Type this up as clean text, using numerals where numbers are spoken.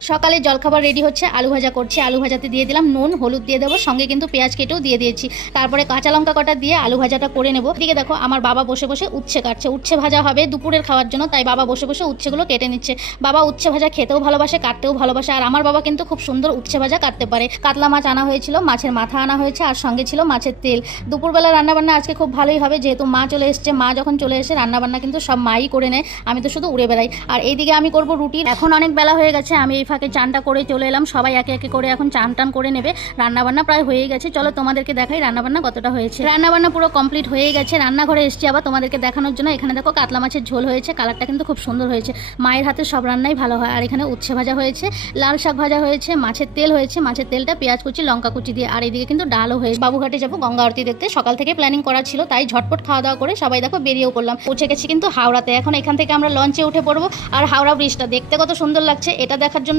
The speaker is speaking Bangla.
সকালে জলখাবার রেডি হচ্ছে, আলু ভাজা করছি। আলু ভাজাতে দিয়ে দিলাম নুন, হলুদ দিয়ে দেবো, সঙ্গে কিন্তু পেঁয়াজ কেটেও দিয়ে দিয়েছি। তারপরে কাঁচা লঙ্কা কটা দিয়ে আলু ভাজাটা করে নেবো। এদিকে দেখো আমার বাবা বসে বসে উচ্ছে কাটছে। উচ্ছে ভাজা হবে দুপুরের খাওয়ার জন্য, তাই বাবা বসে বসে উচ্ছেগুলো কেটে নিচ্ছে। বাবা উচ্ছে ভাজা খেতেও ভালোবাসে, কাটতেও ভালোবাসে। আর আমার বাবা কিন্তু খুব সুন্দর উচ্ছে ভাজা কাটতে পারে। কাতলা মাছ আনা হয়েছিল, মাছের মাথা আনা হয়েছে, আর সঙ্গে ছিল মাছের তেল। দুপুরবেলা রান্নাবান্না আজকে খুব ভালোই হবে, যেহেতু মা চলে এসছে। মা যখন চলে এসে রান্নাবান্না কিন্তু সব মাই করে নেয়, আমি তো শুধু উড়ে বেড়াই। আর এইদিকে আমি করব রুটি। এখন অনেক বেলা হয়ে গেছে, আমি এই ফাঁকে চানটা করে চলে এলাম। সবাই একে একে করে এখন চান টান করে নেবে। রান্নাবান্না প্রায় হয়ে গেছে, চলো তোমাদেরকে দেখাই রান্নাবান্না কতটা হয়েছে। রান্নাবান্না পুরো কমপ্লিট হয়ে গেছে। রান্নাঘরে এসেছি আবার তোমাদেরকে দেখানোর জন্য। এখানে দেখো কাতলা মাছের ঝোল হয়েছে, কালারটা কিন্তু খুব সুন্দর হয়েছে। মায়ের হাতে সব রান্নাই ভালো হয়। আর এখানে উচ্ছে ভাজা হয়েছে, লাল শাক ভাজা হয়েছে, মাছের তেল হয়েছে, মাছের তেলটা পেঁয়াজ কুচি লঙ্কা কুচি দিয়ে। আর এদিকে কিন্তু ডালও হয়েছে। বাবুঘাটে যাবো গঙ্গা আরতি দেখতে, সকাল থেকে প্ল্যানিং করা ছিল, তাই ঝটপট খাওয়া দাওয়া করে সবাই দেখো বেরিয়েও পড়লাম। পৌঁছে গেছি কিন্তু হাওড়াতে। এখন এখান থেকে আমরা লঞ্চে উঠে পড়বো। আর হাওড়া ব্রিজটা দেখতে কত সুন্দর লাগছে, এটা দেখার জন্য